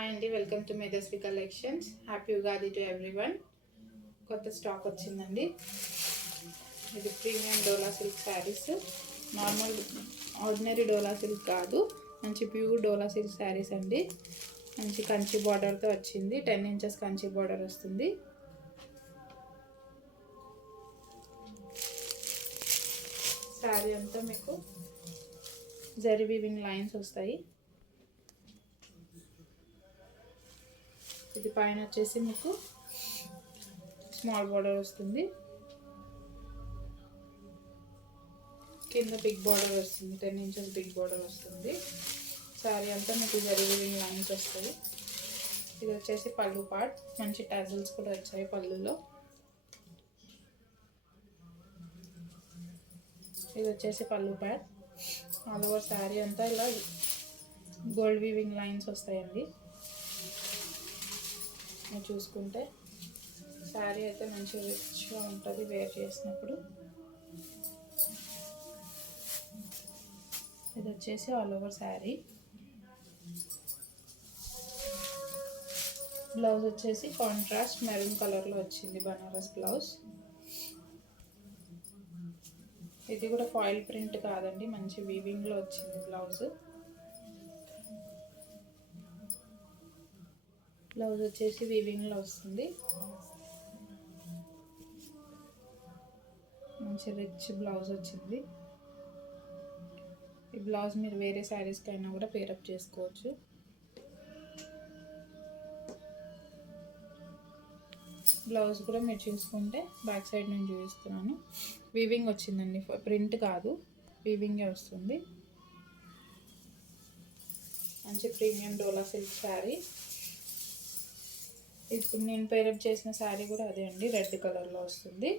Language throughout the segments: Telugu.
హాయ్ అండి, welcome to Medhasvi collections. Happy Ugadi to everyone. కొత్త స్టాక్ వచ్చిందండి. ఇది ప్రీమియం డోలా సిల్క్ శారీస్. నార్మల్ ఆర్డినరీ డోలా సిల్క్ కాదు, మంచి ప్యూర్ డోలా సిల్క్ శారీస్ అండి. మంచి కంచి బార్డర్తో వచ్చింది. 10 ఇంచెస్ కంచి బార్డర్ వస్తుంది. శారీ అంతా మీకు జరీ వీవింగ్ లైన్స్ వస్తాయి. ఇది పైన వచ్చేసి మీకు స్మాల్ బార్డర్ వస్తుంది, కింద బిగ్ బార్డర్ వస్తుంది. 10 ఇంచెస్ బిగ్ బార్డర్ వస్తుంది. శారీ అంతా మీకు జరీ వీవింగ్ లైన్స్ వస్తాయి. ఇది వచ్చేసి పళ్ళు పార్ట్. మంచి టాజిల్స్ కూడా వచ్చాయి పళ్ళులో. ఇది వచ్చేసి పళ్ళు పార్ట్. ఆల్ ఓవర్ శారీ అంతా ఇలా గోల్డ్ వీవింగ్ లైన్స్ వస్తాయండి. చూసుకుంటే శారీ అయితే మంచి రిచ్గా ఉంటుంది వేర్ చేసినప్పుడు. ఇది వచ్చేసి ఆల్ ఓవర్ శారీ. బ్లౌజ్ వచ్చేసి కాంట్రాస్ట్ మెరూన్ కలర్లో వచ్చింది, బనారస్ బ్లౌజ్. ఇది కూడా ఫాయిల్ ప్రింట్ కాదండి, మంచి వీవింగ్లో వచ్చింది బ్లౌజ్. బ్లౌజ్ వచ్చేసి వీవింగ్లో వస్తుంది. మంచి రిచ్ బ్లౌజ్ వచ్చింది. ఈ బ్లౌజ్ మీరు వేరే శారీస్కైనా కూడా పేరప్ చేసుకోవచ్చు. బ్లౌజ్ కూడా మీరు చూసుకుంటే బ్యాక్ సైడ్ నేను చూపిస్తున్నాను. వీవింగ్ వచ్చిందండి, ప్రింట్ కాదు, వీవింగే వస్తుంది. మంచి ప్రీమియం డోలా సిల్క్ శారీ. ఇప్పుడు నేను పేరప్ చేసిన శారీ కూడా అదే అండి, రెడ్ కలర్లో వస్తుంది.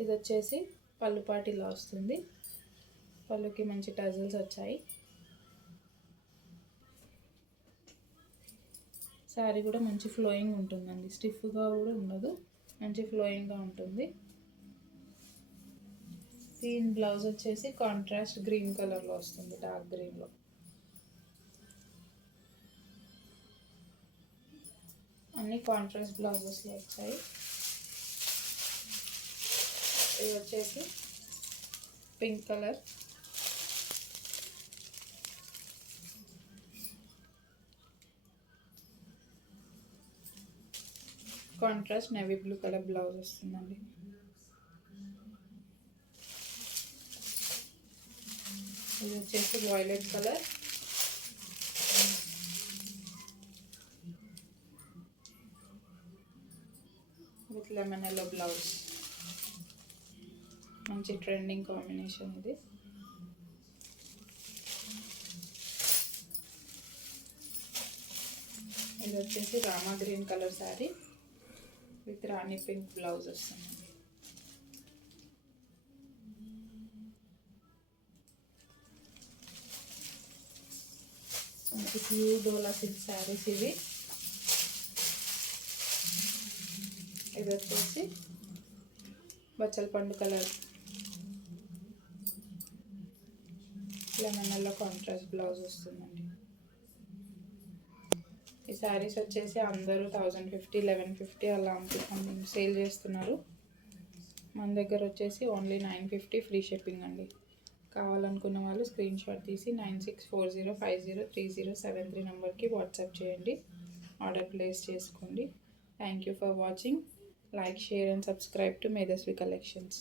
ఇది వచ్చేసి పళ్ళు పాటు ఇలా వస్తుంది. పళ్ళుకి మంచి టజల్స్ వచ్చాయి. శారీ కూడా మంచి ఫ్లోయింగ్ ఉంటుందండి, స్టిఫ్గా కూడా ఉండదు, మంచి ఫ్లోయింగ్గా ఉంటుంది. దీని బ్లౌజ్ వచ్చేసి కాంట్రాస్ట్ గ్రీన్ కలర్లో వస్తుంది, డార్క్ గ్రీన్లో. అన్ని కాంట్రాస్ట్ బ్లౌజెస్లో వచ్చాయి. ఇది వచ్చేసి pink colour. Contrast navy blue colour blouse వస్తుందండి. ఇది వచ్చేసి violet colour. With lemon yellow blouse. మంచి ట్రెండింగ్ కాంబినేషన్ ఇది. ఇది వచ్చేసి Rama green colour sari with Rani pink blouse వస్తుంది. మంచి ప్యూర్ డోలా సిల్క్ శారీస్ ఇవి. ఇది వచ్చేసి బచ్చల పండు colour, lemon yellow contrast blouse వస్తుందండి. ఈ శారీస్ వచ్చేసి అందరూ 1050, 1150 అలా సేల్ చేస్తున్నారు. మన దగ్గర వచ్చేసి ఓన్లీ 950 ఫ్రీ షిప్పింగ్ అండి. కావాలనుకున్న వాళ్ళు స్క్రీన్ షాట్ తీసి 9640503073 నెంబర్కి వాట్సాప్ చేయండి. ఆర్డర్ ప్లేస్ చేసుకోండి. Thank you for watching. Like, share and subscribe to Medhasvi Collections.